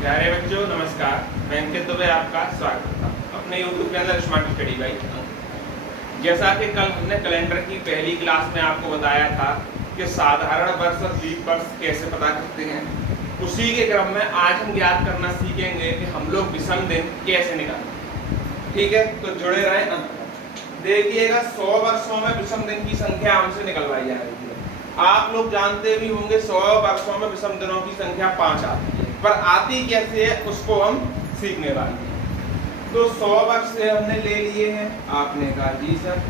प्यारे बच्चों नमस्कार। मैं अंकित दुबे आपका स्वागत करता हूँ अपने YouTube channel smart study by. जैसा कि कल हमने कैलेंडर की पहली क्लास में आपको बताया था कि साधारण वर्ष और लीप वर्ष कैसे पता करते हैं, उसी के क्रम में आज हम ज्ञात करना सीखेंगे कि हम लोग विषम दिन कैसे निकालें। ठीक है, तो जुड़े रहें अंत तक। देखिएगा 100 वर्षों में विषम दिन की संख्या हमसे निकलवाई जा रही है। आप लोग जानते भी होंगे 100 वर्षों में विषम दिनों की संख्या 5 आती है, पर आती कैसे है उसको हम सीखने वाले हैं। तो 100 वर्ष से हमने ले लिए हैं, आपने कहा जी सर।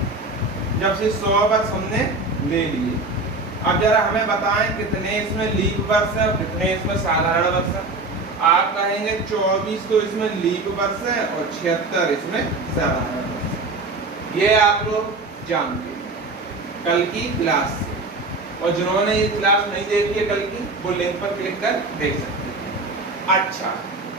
जब से 100 वर्ष हमने ले लिए, अब जरा हमें बताएं कितने इसमें लीप वर्ष है और कितने इसमें साधारण वर्ष है। आप कहेंगे 24 तो इसमें लीप वर्ष है और 76 इसमें साधारण वर्ष है। ये आप लोग जानते हैं कल की क्लास से, और जिन्होंने ये क्लास नहीं देखी है कल की, वो लिंक पर क्लिक कर देख सकते हैं। अच्छा,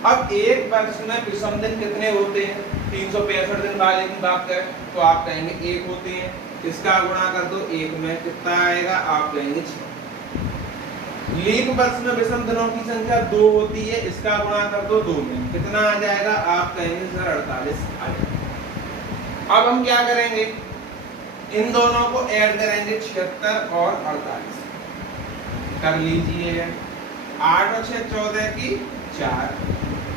अब एक वर्ष में विषम दिन कितने होते हैं? 365 दिन वाले की बात करें तो आप कहेंगे 1 होते हैं। इसका गुणा कर दो 1 में, कितना आएगा? आप कहेंगे 6। लीप वर्ष में विषम दिनों की संख्या 2 होती है, इसका गुणा कर दो 2 में, कितना आ जाएगा? आप कहेंगे सर 48 आ जाएगा। अब हम क्या करेंगे, इन दोनों को ऐड करेंगे, 76 और 48 कर लीजिए। 8 और 6 14 की 4,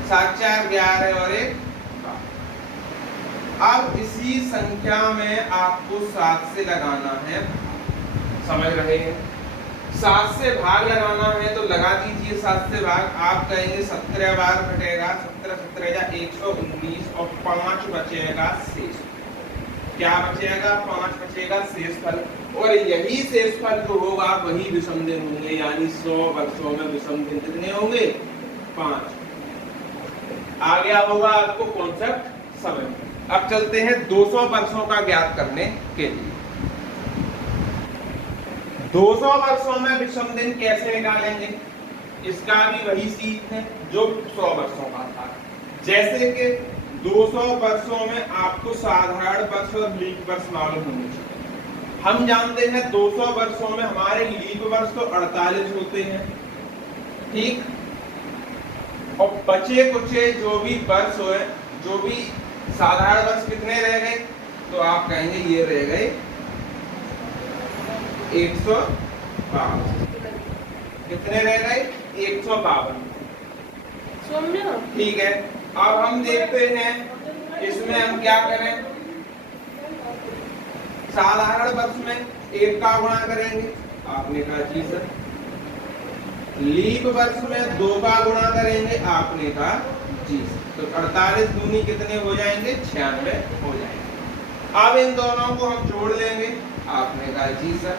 7 4 11 और 1 12। अब इसी संख्या में आपको 7 से लगाना है, समझ रहे हैं? 7 से भाग लगाना है तो लगा दीजिए 7 से भाग। आप कहेंगे 17 बार घटेगा, 17 17 जा 119 और 5 बचेगा शेष। क्या बचेगा? 5 बचेगा शेष फल, और यही शेष फल जो होगा वही विषम दिन होंगे। यानी 100 वर्षों में विषम दिन कितने होंगे? 5। आ गया होगा आपको कॉन्सेप्ट समझ। अब चलते हैं 200 वर्षों का ज्ञात करने के लिए। 200 वर्षों में विषम दिन कैसे निकालेंगे, इसका भी वही सीख है जो 100 वर्षों का था। जैसे कि 200 वर्षों में आपको साधारण वर्ष और लीप वर्ष मालूम होने चाहिए। हम जानते हैं 200 वर्षों में हमारे लीप वर्ष तो 48 होते हैं, ठीक। और बचे कुचे जो भी वर्ष हुए, जो भी साधारण वर्ष कितने रह गए, तो आप कहेंगे ये रह गए 152। कितने रह गए? 152। ठीक है, अब हम देखते हैं इसमें हम क्या करें। साधारण वर्ष में 1 का गुणा करेंगे, आपने कहा जी सर। लीप वर्ष में 2 का गुणा करेंगे, आपने कहा जी सर। तो 48 दूनी कितने हो जाएंगे? 96 हो जाएंगे। अब इन दोनों को हम जोड़ लेंगे, आपने कहा जी सर।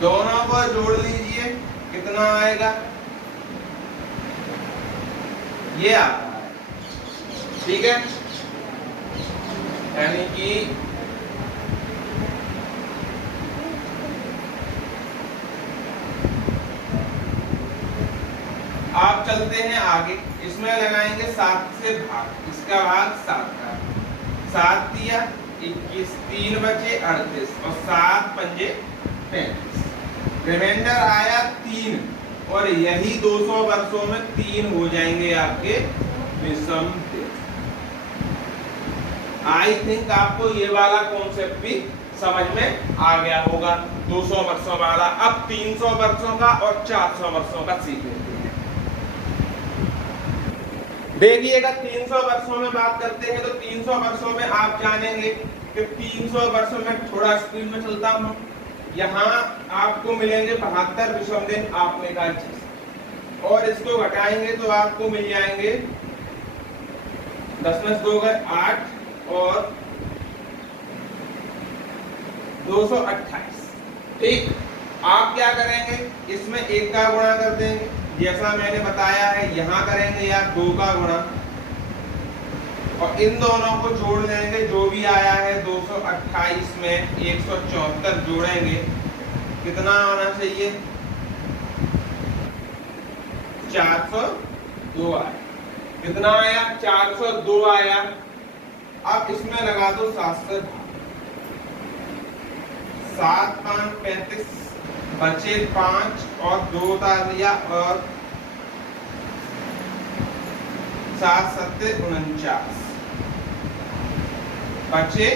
दोनों को जोड़ लीजिए, कितना आएगा? ये आता है, ठीक है। यानी कि आप चलते हैं आगे, इसमें लगाएंगे 7 से भाग, इसका भाग 7 का, 7 दिया 21, 3 बचे 38 और 7 पंजे 35। रिमाइंडर आया 3, और यही 200 वर्षों में 3 हो जाएंगे आपके विषम दिन। आई थिंक आपको ये वाला कॉन्सेप्ट भी समझ में आ गया होगा 200 वर्षों वाला। अब 300 वर्षों का और 400 वर्षों का सीख लेते हैं। देखिएगा 300 वर्षों में बात करते हैं तो 300 वर्षों में आप जानेंगे कि 300 वर्षों में, थोड़ा स्क्रीन में चलता हूं, यहाँ आपको मिलेंगे 72 विषम दिन, आपने कहा जी, और इसको घटाएंगे तो आपको मिल जाएंगे 10 में 2 गए 8 और 228। ठीक, आप क्या करेंगे, इसमें 1 का गुणा कर देंगे, जैसा मैंने बताया है। यहाँ करेंगे या 2 का गुणा, और इन दोनों को जोड़ लेंगे, जो भी आया है 228 में 174 जोड़ेंगे, कितना आना चाहिए? 402 आया। कितना आया? 402 आया। अब इसमें लगा दो 7 से 7 5 35, बचे 5 और 2 उतार दिया और 7 7 49, बचे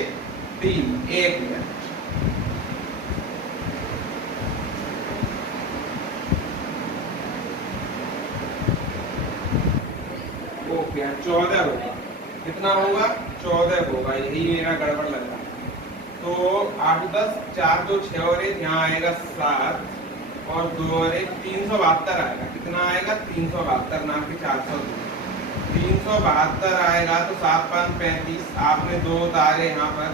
3, 1 मिनट। ओके 14 होगा, कितना होगा 14 होगा, यही मेरा गड़बड़ लग रहा है। तो 8 10 4 2 6 और 1 यहाँ आएगा 7 और 2 और 1 372 आएगा। कितना आएगा 372 ना कि 402, 372 आएगा। तो 7 5 35, आपने 2 उतारे यहाँ पर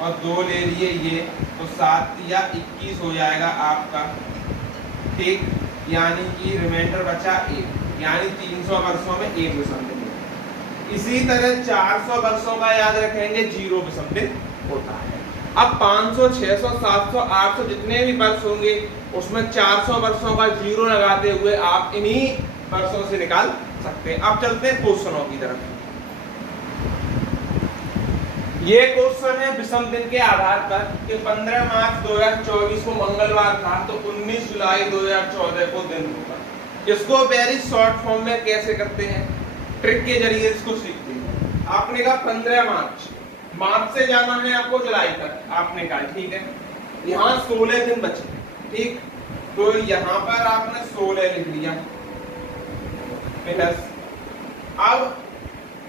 और 2 ले लिए ये, तो 7 या 21 हो जाएगा आपका। ठीक, यानी कि रिमाइंडर बचा 1, यानी 300 वर्षों में 1 विषम दिन। इसी तरह 400 वर्षों का याद रखेंगे 0 विषम दिन होता है। अब 500 600 700 800 जितने भी वर्ष होंगे उसमें 400 वर्षों का 0 लगाते हुए आप इन्हीं वर्षों से निकाल सकते हैं। अब चलते हैं क्वेश्चनों की तरफ। ये क्वेश्चन है विषम दिन के आधार पर कि 15 मार्च 2024 को मंगलवार था तो 19 जुलाई 2014 को दिन होगा। इसको वेरी शॉर्ट फॉर्म में कैसे करते हैं, ट्रिक के जरिए इसको सीखते हैं। आपने कहा 15 मार्च से जाना है आपको जुलाई तक, आपने कहा ठीक है। यहाँ 16 दिन बचे, ठीक, तो यहाँ पर आपने 16 लिख लिया प्लस, अब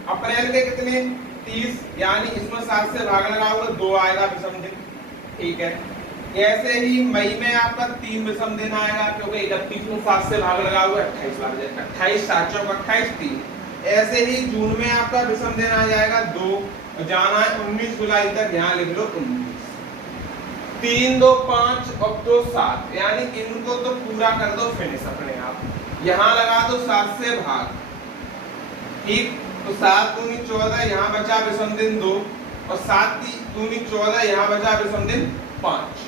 अप्रैल के कितने 30, यानी इसमें 7 से भाग लगाओगे 2 आएगा विषम दिन, ठीक है। ऐसे ही मई में आपका 3 विषम दिन आएगा, क्योंकि 31 में 7 से भाग लगाओगे 28 आ जाएगा, 28 7 चौक 28 3। ऐसे ही जून में आपका विषम दिन आ जाएगा 2, जाना है 19 जुलाई तक, यहाँ लिख लो 19, 3 2 5 और 2 7, यानी इनको तो पूरा कर दो फिनिश अपने आप। यहाँ लगा दो 7 से भाग, ठीक, तो 7 दूनी 14, यहाँ बचा विषम दिन 2 और 7 दूनी 14, यहाँ बचा विषम दिन 5,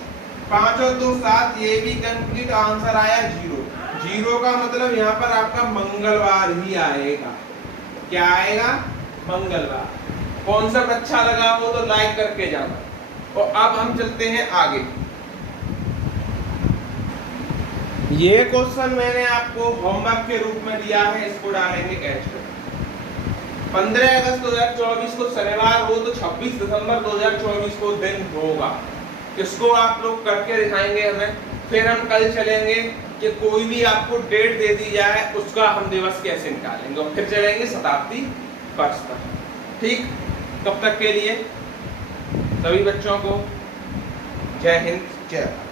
5 और 2 7, ये भी कंप्लीट आंसर आया 0। 0 का मतलब यहाँ पर आपका मंगलवार ही आएगा। क्या आएगा, मंगलवार। कॉन्सेप्ट अच्छा लगा हो तो लाइक करके जाना। और अब हम चलते हैं आगे। ये क्वेश्चन मैंने आपको होमवर्क के रूप में दिया है, इसको डालेंगे एच पे। 15 अगस्त 2024 को शनिवार हो तो 26 दिसंबर 2024 को दिन होगा। इसको आप लोग करके दिखाएंगे हमें, फिर हम कल चलेंगे कि कोई भी आपको डेट दे दी जाए उसका हम दिवस कैसे निकालेंगे, और फिर चलेंगे शताब्दी वर्ष पर। ठीक, तब तक के लिए सभी बच्चों को जय हिंद, जय भारत।